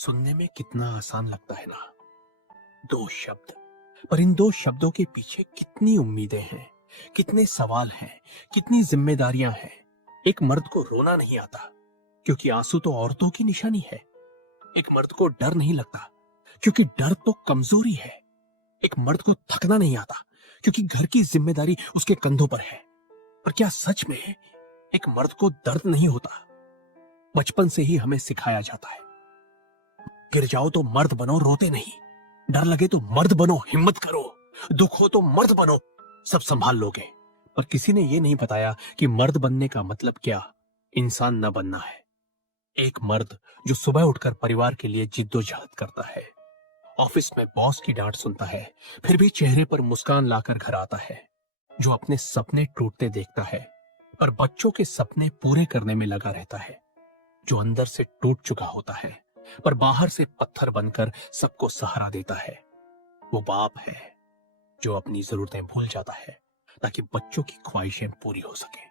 सुनने में कितना आसान लगता है ना। दो शब्द, पर इन दो शब्दों के पीछे कितनी उम्मीदें हैं, कितने सवाल हैं, कितनी जिम्मेदारियां हैं। एक मर्द को रोना नहीं आता क्योंकि आंसू तो औरतों की निशानी है। एक मर्द को डर नहीं लगता क्योंकि डर तो कमजोरी है। एक मर्द को थकना नहीं आता क्योंकि घर की जिम्मेदारी उसके कंधों पर है। पर क्या सच में एक मर्द को दर्द नहीं होता? बचपन से ही हमें सिखाया जाता है, गिर जाओ तो मर्द बनो, रोते नहीं। डर लगे तो मर्द बनो, हिम्मत करो। दुख हो तो मर्द बनो, सब संभाल लोगे। पर किसी ने यह नहीं बताया कि मर्द बनने का मतलब क्या इंसान न बनना है। एक मर्द जो सुबह उठकर परिवार के लिए जिद्दोजहद करता है, ऑफिस में बॉस की डांट सुनता है, फिर भी चेहरे पर मुस्कान लाकर घर आता है। जो अपने सपने टूटते देखता है पर बच्चों के सपने पूरे करने में लगा रहता है। जो अंदर से टूट चुका होता है पर बाहर से पत्थर बनकर सबको सहारा देता है। वो बाप है जो अपनी जरूरतें भूल जाता है ताकि बच्चों की ख्वाहिशें पूरी हो सके।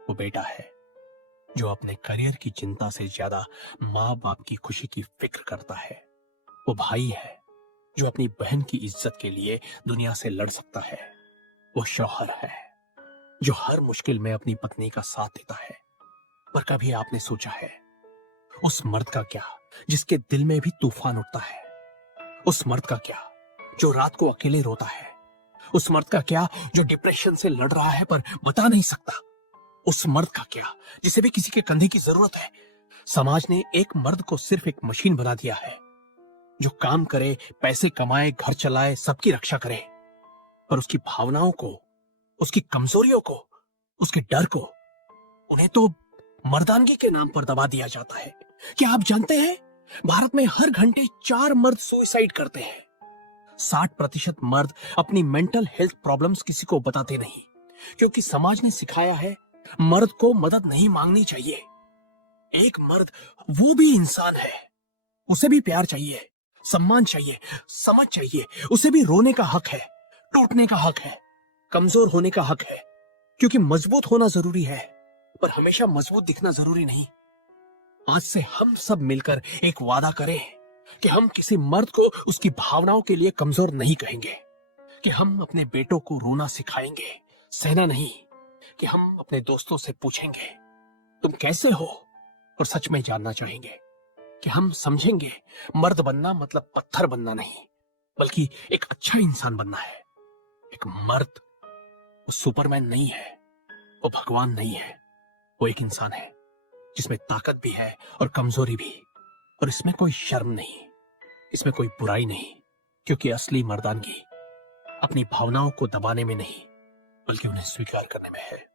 वो बेटा है जो अपने करियर की चिंता से ज्यादा माँ बाप की खुशी की फिक्र करता है। वो भाई है जो अपनी बहन की इज्जत के लिए दुनिया से लड़ सकता है। वो शौहर है जो हर मुश्किल में अपनी पत्नी का साथ देता है। पर कभी आपने सोचा है उस मर्द का क्या जिसके दिल में भी तूफान उठता है? उस मर्द का क्या जो रात को अकेले रोता है? उस मर्द का क्या जो डिप्रेशन से लड़ रहा है पर बता नहीं सकता? उस मर्द का क्या जिसे भी किसी के कंधे की जरूरत है? समाज ने एक मर्द को सिर्फ एक मशीन बना दिया है जो काम करे, पैसे कमाए, घर चलाए, सबकी रक्षा करे। पर उसकी भावनाओं को, उसकी कमजोरियों को, उसके डर को, उन्हें तो मर्दानगी के नाम पर दबा दिया जाता है। क्या आप जानते हैं भारत में हर घंटे 4 मर्द सुसाइड करते हैं। 60% मर्द अपनी मेंटल हेल्थ प्रॉब्लम्स किसी को बताते नहीं क्योंकि समाज ने सिखाया है मर्द को मदद नहीं मांगनी चाहिए। एक मर्द वो भी इंसान है, उसे भी प्यार चाहिए, सम्मान चाहिए, समझ चाहिए। उसे भी रोने का हक है, टूटने का हक है, कमजोर होने का हक है। क्योंकि मजबूत होना जरूरी है पर हमेशा मजबूत दिखना जरूरी नहीं। आज से हम सब मिलकर एक वादा करें कि हम किसी मर्द को उसकी भावनाओं के लिए कमजोर नहीं कहेंगे, कि हम अपने बेटों को रोना सिखाएंगे, सहना नहीं। कि हम अपने दोस्तों से पूछेंगे तुम कैसे हो और सच में जानना चाहेंगे। कि हम समझेंगे मर्द बनना मतलब पत्थर बनना नहीं बल्कि एक अच्छा इंसान बनना है। एक मर्द वो सुपरमैन नहीं है, वो भगवान नहीं है, वो एक इंसान है जिसमें ताकत भी है और कमजोरी भी। और इसमें कोई शर्म नहीं, इसमें कोई बुराई नहीं। क्योंकि असली मर्दानगी अपनी भावनाओं को दबाने में नहीं बल्कि उन्हें स्वीकार करने में है।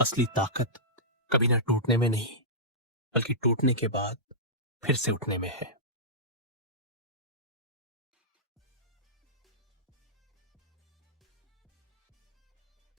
असली ताकत कभी ना टूटने में नहीं बल्कि टूटने के बाद फिर से उठने में है।